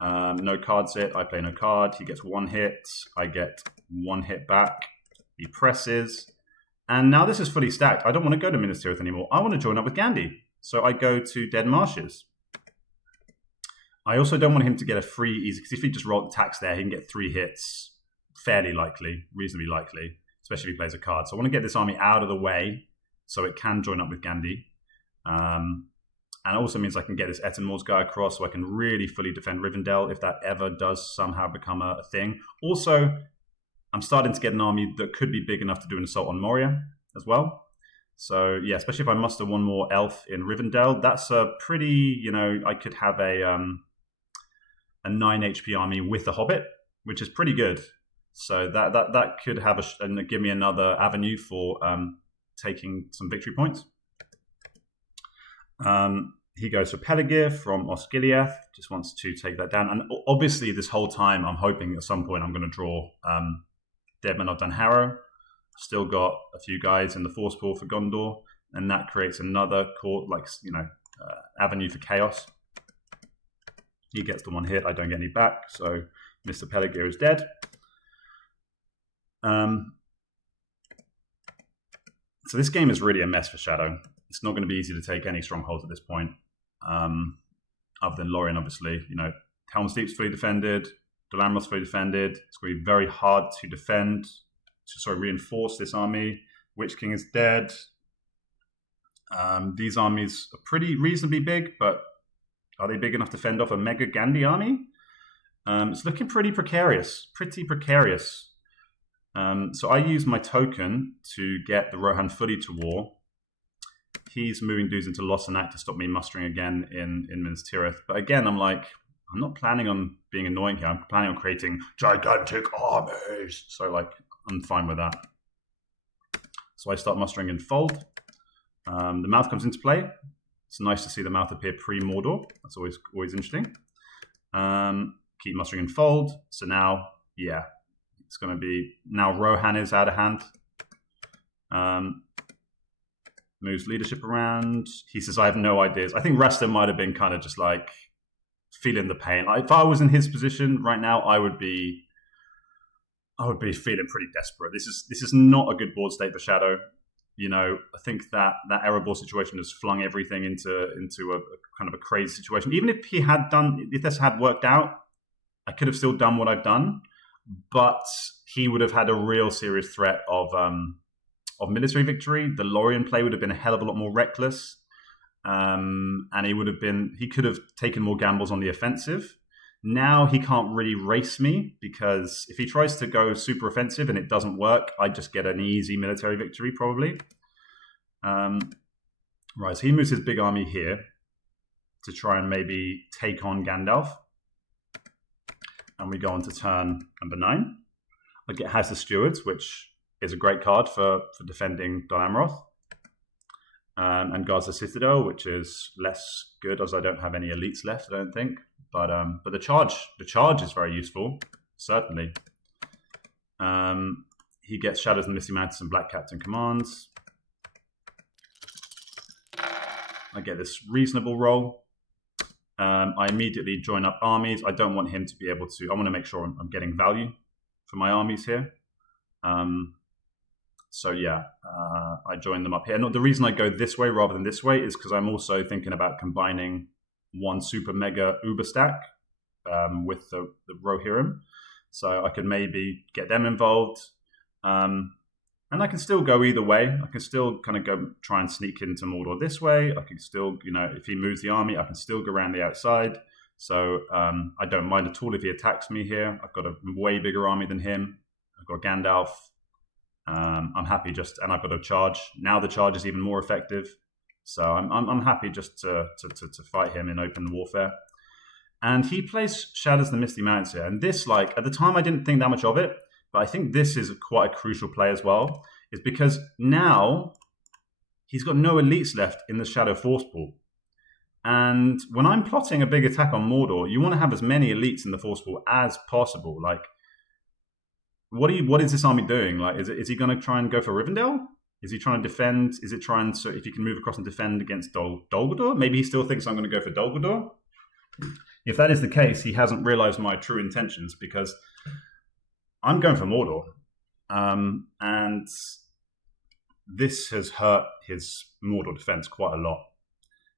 No cards hit. I play no card. He gets 1 hit. I get 1 hit back. He presses. And now this is fully stacked. I don't want to go to Minas Tirith anymore. I want to join up with Gandhi. So I go to Dead Marshes. I also don't want him to get a free easy, because if he just rolled attacks there, he can get 3 hits fairly likely, reasonably likely, especially if he plays a card. So I want to get this army out of the way so it can join up with Gandhi. And it also means I can get this Etten guy across so I can really fully defend Rivendell if that ever does somehow become a thing. Also, I'm starting to get an army that could be big enough to do an assault on Moria as well. So, yeah, especially if I muster 1 more elf in Rivendell, that's a pretty, I could have a 9 HP army with the Hobbit, which is pretty good. So that could have and give me another avenue for taking some victory points. He goes for Pelegir from Osgiliath, just wants to take that down. And obviously this whole time I'm hoping at some point I'm going to draw Deadman of Dunharrow. Still got a few guys in the force pool for Gondor, and that creates another avenue for chaos. He gets the 1 hit, I don't get any back, so Mr. Pelegir is dead. So this game is really a mess for Shadow. It's not going to be easy to take any strongholds at this point, other than Lorien, obviously. Helm's Deep's fully defended, Dolamar's fully defended. It's going to be very hard to defend, to reinforce this army. Witch King is dead. These armies are pretty reasonably big, but are they big enough to fend off a mega Gandhi army? It's looking pretty precarious. So I use my token to get the Rohan fully to war. He's moving dudes into Lossanac to stop me mustering again in Minas Tirith. But again, I'm not planning on being annoying here. I'm planning on creating gigantic armies. So I'm fine with that. So I start mustering in Fold. The Mouth comes into play. It's nice to see the Mouth appear pre-Mordor. That's always interesting. Keep mustering in Fold. So now, it's going to be... Now Rohan is out of hand. Moves leadership around. He says, I have no ideas. I think Rasta might have been kind of just feeling the pain. If I was in his position right now, I would be feeling pretty desperate. This is not a good board state for Shadow. I think that Erebor situation has flung everything into a kind of a crazy situation. Even if this had worked out, I could have still done what I've done, but he would have had a real serious threat of military victory. The Lorien play would have been a hell of a lot more reckless, and he could have taken more gambles on the offensive. Now he can't really race me, because if he tries to go super offensive and it doesn't work, I just get an easy military victory probably. Right, so he moves his big army here to try and maybe take on Gandalf. And we go on to turn number 9. I get House of Stewards, which is a great card for defending Dol Amroth. And guards the Citadel, which is less good as I don't have any elites left, I don't think. But the charge is very useful, certainly. He gets Shadows and Misty Mountains and Black Captain commands. I get this reasonable roll. I immediately join up armies. I don't want him to be able to. I want to make sure I'm getting value for my armies here. So yeah, I join them up here. And the reason I go this way rather than this way is because I'm also thinking about combining one super mega uber stack with the Rohirrim. So I could maybe get them involved. And I can still go either way. I can still kind of go try and sneak into Mordor this way. I can still, if he moves the army, I can still go around the outside. So I don't mind at all if he attacks me here. I've got a way bigger army than him. I've got Gandalf. I'm happy and I've got a charge. Now the charge is even more effective. So I'm happy just to fight him in open warfare. And he plays Shadows of the Misty Mountains here. And this, at the time, I didn't think that much of it. But I think this is quite a crucial play as well, is because now he's got no elites left in the Shadow Force pool. And when I'm plotting a big attack on Mordor, you want to have as many elites in the Force pool as possible. What is this army doing? Is he going to try and go for Rivendell? Is he trying to defend? Is it trying so if he can move across and defend against Dol Guldur? Maybe he still thinks I'm going to go for Dol Guldur. If that is the case, he hasn't realized my true intentions, because I'm going for Mordor, and this has hurt his Mordor defense quite a lot,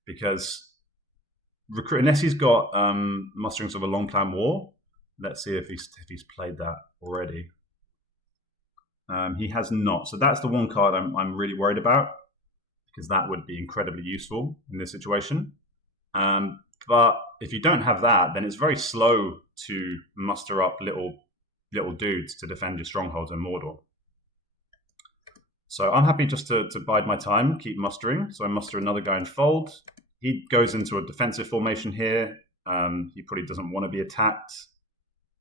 because unless he's got Musterings of a Long Plan War. Let's see if he's played that already. He has not, so that's the one card I'm really worried about, because that would be incredibly useful in this situation. But if you don't have that, then it's very slow to muster up little dudes to defend your strongholds in Mordor. So I'm happy just to bide my time, keep mustering. So I muster another guy in Fold. He goes into a defensive formation here. He probably doesn't want to be attacked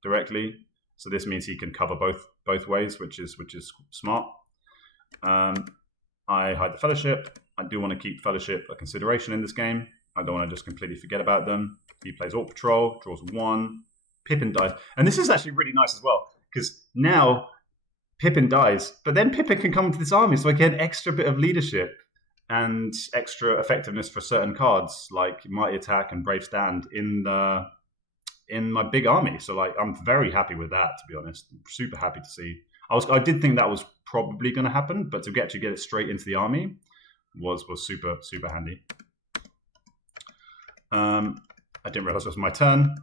directly. So this means he can cover both ways, which is smart. I hide the Fellowship. I do want to keep Fellowship a consideration in this game. I don't want to just completely forget about them. He plays Orc Patrol, draws 1. Pippin dies. And this is actually really nice as well, because now Pippin dies, but then Pippin can come into this army, so I get an extra bit of leadership and extra effectiveness for certain cards, like Mighty Attack and Brave Stand in my big army. So I'm very happy with that, to be honest. I'm super happy to see. I did think that was probably going to happen, but to get it straight into the army was super, super handy. I didn't realize it was my turn.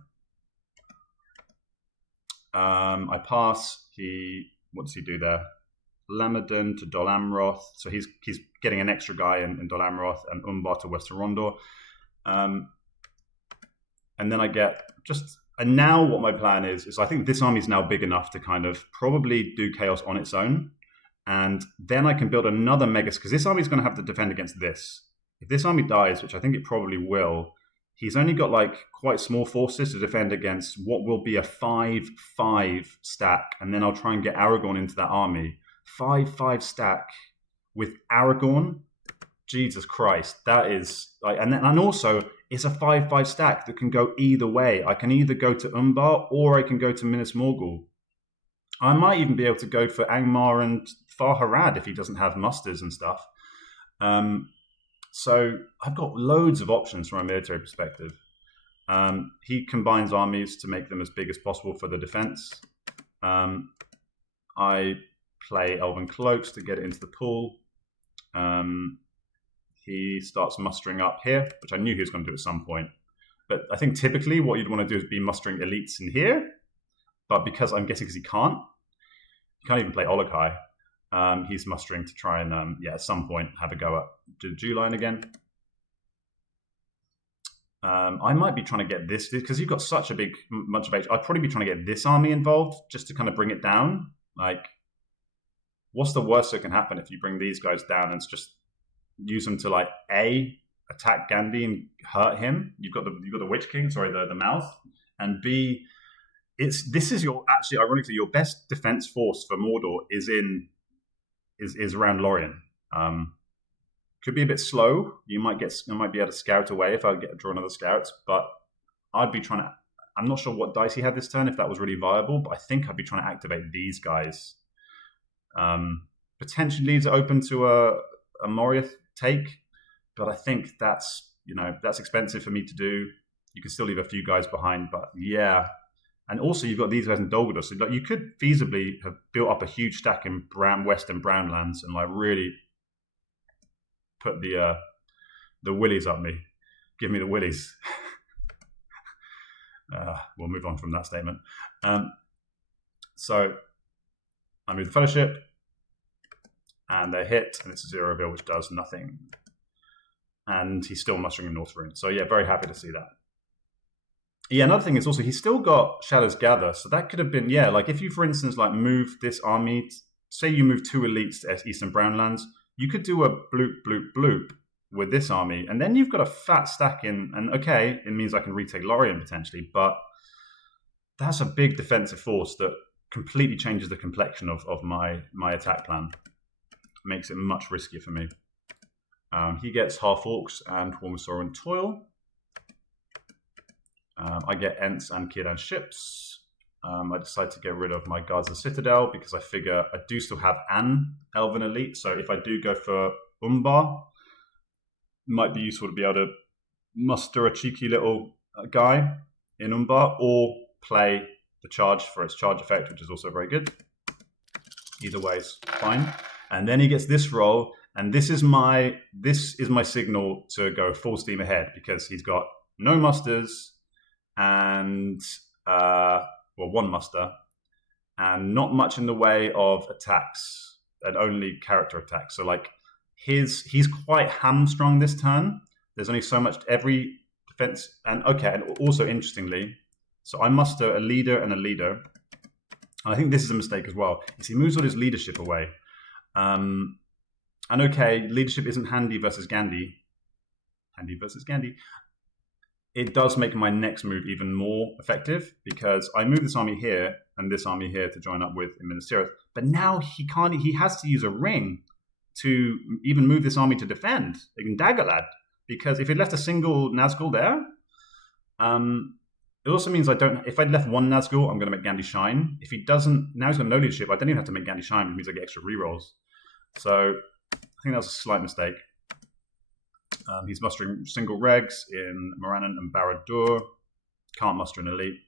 I pass. What does he do there? Lamadon to Dol Amroth. So he's getting an extra guy in Dol Amroth, and Umbar to Western Rondor. And then I get and now what my plan is I think this army is now big enough to kind of probably do chaos on its own. And then I can build another megas, because this army is going to have to defend against this. If this army dies, which I think it probably will, he's only got quite small forces to defend against what will be a 5/5 stack. And then I'll try and get Aragorn into that army. 5/5 stack with Aragorn. Jesus Christ. That is and also it's a 5/5 stack that can go either way. I can either go to Umbar or I can go to Minas Morgul. I might even be able to go for Angmar and Far Harad if he doesn't have musters and stuff. So I've got loads of options from a military perspective. He combines armies to make them as big as possible for the defense. I play Elven Cloaks to get it into the pool. He starts mustering up here, which I knew he was going to do at some point. But I think typically what you'd want to do is be mustering elites in here. But because I'm guessing because he can't even play Olokai. He's mustering to try and, at some point have a go at the Jew line again. I might be trying to get this, because you've got such a big bunch of H. I'd probably be trying to get this army involved just to kind of bring it down. Like, what's the worst that can happen if you bring these guys down and just use them to, like, A, attack Gandhi and hurt him? You've got the Witch King, the mouth, and B, this is ironically your best defense force for Mordor is around Lorien. Could be a bit slow. I might be able to scout away if I draw another scout, but I'd be trying to. I'm not sure what dice he had this turn, if that was really viable, but I think I'd be trying to activate these guys. Potentially leaves it open to a Moria take, but I think that's expensive for me to do. You can still leave a few guys behind, but yeah. And also you've got these guys in Dol Guldur, so you could feasibly have built up a huge stack in Western Brown lands and really put the willies up me. Give me the willies. We'll move on from that statement. So I move the Fellowship, and they hit, and it's a 0 reveal, which does nothing. And he's still mustering in North Rune. So yeah, very happy to see that. Yeah, another thing is also he's still got Shadows Gather, so that could have been, like if you, for instance, move this army, say you move 2 elites to Eastern Brownlands, you could do a bloop, bloop, bloop with this army, and then you've got a fat stack in, and okay, it means I can retake Lorien potentially, but that's a big defensive force that completely changes the complexion of my attack plan. Makes it much riskier for me. He gets half orcs and Warmasaur and Toil. I get Ents and Kieran ships. I decide to get rid of my Guards of the Citadel because I figure I do still have an Elven Elite. So if I do go for Umbar, it might be useful to be able to muster a cheeky little guy in Umbar, or play the charge for its charge effect, which is also very good. Either way is fine. And then he gets this roll, and this is my signal to go full steam ahead, because he's got no musters and one muster, and not much in the way of attacks, and only character attacks. So he's quite hamstrung this turn. There's only so much every defense, and also interestingly, so I muster a leader and a leader. And I think this is a mistake as well, is he moves all his leadership away. And leadership isn't handy versus Gandhi. It does make my next move even more effective, because I move this army here and this army here to join up with in Minas Tirith. But now he has to use a ring to even move this army to defend in Daggerlad, because if he'd left a single Nazgul there, it also means if I'd left one Nazgul, I'm going to make Gandhi shine. If he doesn't, now he's got no leadership, I don't even have to make Gandhi shine, which means I get extra rerolls. So I think that was a slight mistake. He's mustering single regs in Morannon and Barad-dûr. Can't muster an elite.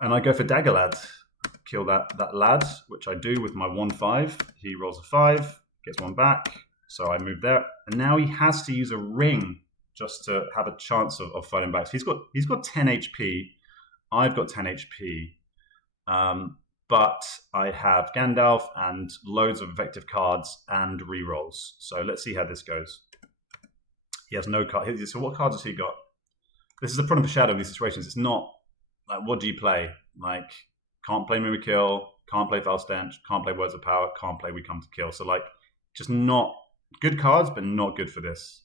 And I go for Daggerlad. Kill that lad, which I do with my 1/5. He rolls a 5, gets 1 back. So I move there. And now he has to use a ring just to have a chance of fighting back. So he's got 10 HP. I've got 10 HP. But I have Gandalf and loads of effective cards and rerolls. So let's see how this goes. He has no card. So what cards has he got? This is the problem for Shadow in these situations. It's not what do you play? Can't play Mimikill, can't play Foul Stench, can't play Words of Power, can't play We Come to Kill. So just not good cards, but not good for this.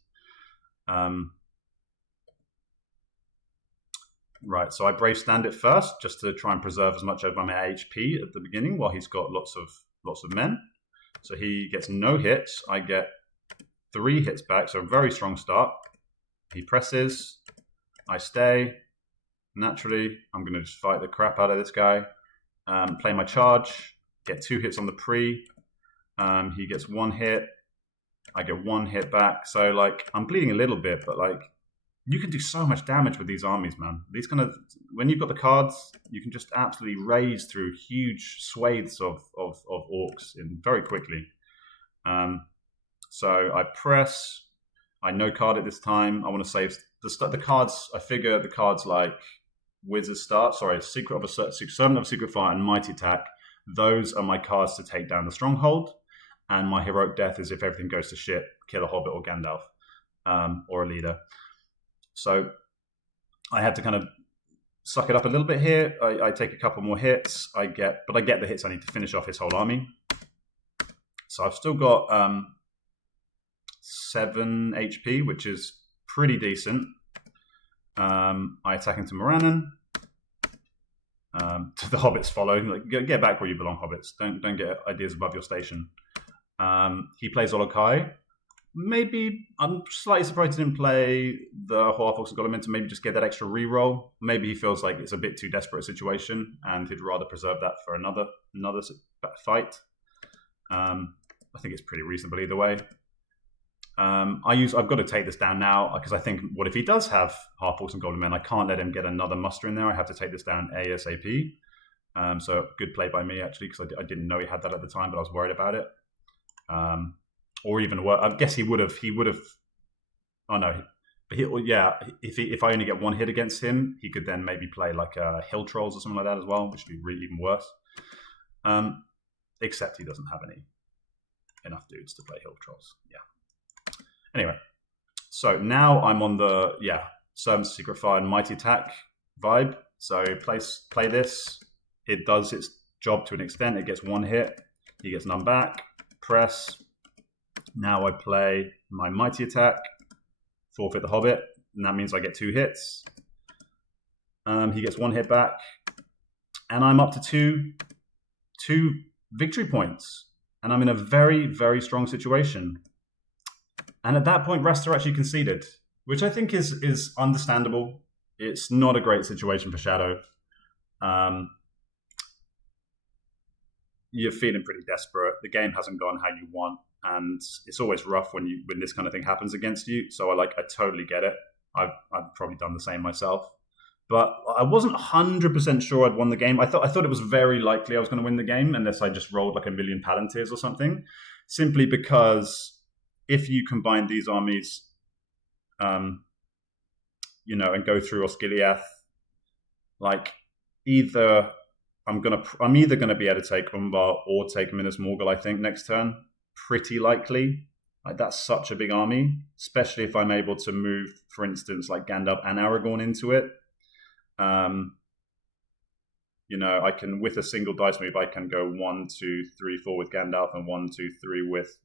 Right, so I Brave Stand it first, just to try and preserve as much of my HP at the beginning while he's got lots of men. So he gets no hits. I get 3 hits back, so a very strong start. He presses. I stay. Naturally, I'm going to just fight the crap out of this guy. Play my charge. Get 2 hits on the pre. He gets 1 hit. I get 1 hit back. So, I'm bleeding a little bit, but, you can do so much damage with these armies, man. These when you've got the cards, you can just absolutely raise through huge swathes of orcs very quickly. So I press. I no card it this time. I want to save the cards. I figure the cards like Wizard's Start, Servant of Secret Fire, and Mighty Attack. Those are my cards to take down the Stronghold. And my Heroic Death is if everything goes to shit, kill a Hobbit or Gandalf, or a leader. So I had to kind of suck it up a little bit here. I take a couple more hits. I get the hits I need to finish off his whole army. So I've still got 7 HP, which is pretty decent. I attack into Morannon. The hobbits follow. Like, get back where you belong, hobbits. Don't get ideas above your station. He plays Olokai. Maybe I'm slightly surprised he didn't play the Half-Orcs and Golemin to maybe just get that extra reroll. Maybe he feels like it's a bit too desperate a situation and he'd rather preserve that for another fight. I think it's pretty reasonable either way. I've got to take this down now because I think what if he does have Half-Orcs and Golden Men? I can't let him get another muster in there. I have to take this down ASAP. So good play by me actually because I didn't know he had that at the time, but I was worried about it. Or even worse, I guess he would have. Oh no, but if I only get one hit against him, he could then maybe play like Hill Trolls or something like that as well, which would be really even worse. Except he doesn't have enough dudes to play Hill Trolls. Yeah. Anyway, so now I'm on the Servant of Secret Fire and Mighty Attack vibe. So play this. It does its job to an extent. It gets one hit. He gets none back. Press. Now I play my Mighty Attack, forfeit the Hobbit, and that means I get 2 hits. He gets 1 hit back, and I'm up to two victory points, and I'm in a very, very strong situation. And at that point, Rasta actually conceded, which I think is understandable. It's not a great situation for Shadow. You're feeling pretty desperate. The game hasn't gone how you want. And it's always rough when this kind of thing happens against you. So I totally get it. I've probably done the same myself, but I wasn't 100% sure I'd won the game. I thought it was very likely I was going to win the game unless I just rolled like a million Palantirs or something. Simply because if you combine these armies, and go through Osgiliath, like either I'm either gonna be able to take Umbar or take Minas Morgul. I think next turn. Pretty likely. Like that's such a big army, especially if I'm able to move, for instance, like Gandalf and Aragorn into it. I can with a single dice move, I can go 1, 2, 3, 4 with Gandalf and 1, 2, 3 with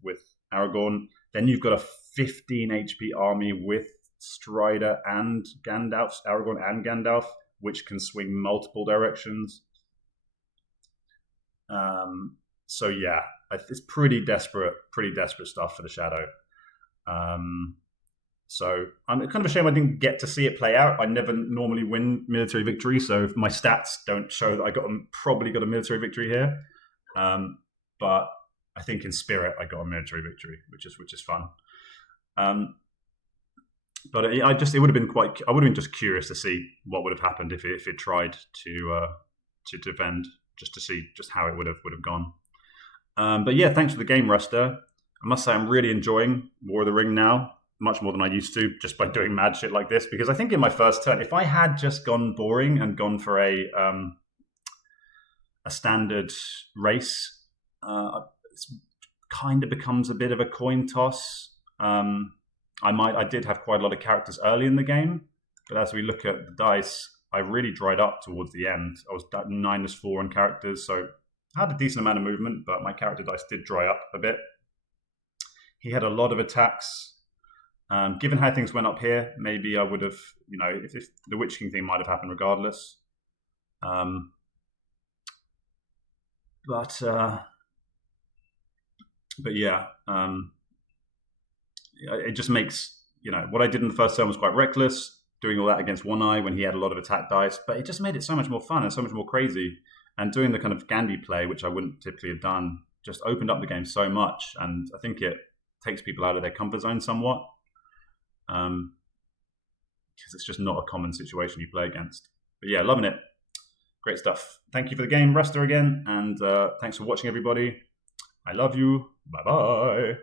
Aragorn. Then you've got a 15 HP army with Strider and Aragorn and Gandalf, which can swing multiple directions. So yeah. It's pretty desperate stuff for the Shadow. So I'm kind of ashamed I didn't get to see it play out. I never normally win military victory, so if my stats don't show that I probably got a military victory here. But I think in spirit I got a military victory, which is fun. But it would have been I would have been just curious to see what would have happened if it tried to defend, just to see just how it would have gone. But yeah, thanks for the game, Ruster. I must say I'm really enjoying War of the Ring now, much more than I used to, just by doing mad shit like this. Because I think in my first turn, if I had just gone boring and gone for a standard race, it kind of becomes a bit of a coin toss. I did have quite a lot of characters early in the game, but as we look at the dice, I really dried up towards the end. I was -4 on characters, so I had a decent amount of movement, but my character dice did dry up a bit. He had a lot of attacks. Given how things went up here, maybe I would have, if the Witch King thing might have happened regardless. But yeah, it just makes, what I did in the first turn was quite reckless, doing all that against One Eye when he had a lot of attack dice, but it just made it so much more fun and so much more crazy. And doing the kind of Gandhi play, which I wouldn't typically have done, just opened up the game so much. And I think it takes people out of their comfort zone somewhat. Because it's just not a common situation you play against. But yeah, loving it. Great stuff. Thank you for the game, Ruster, again. And thanks for watching, everybody. I love you. Bye-bye.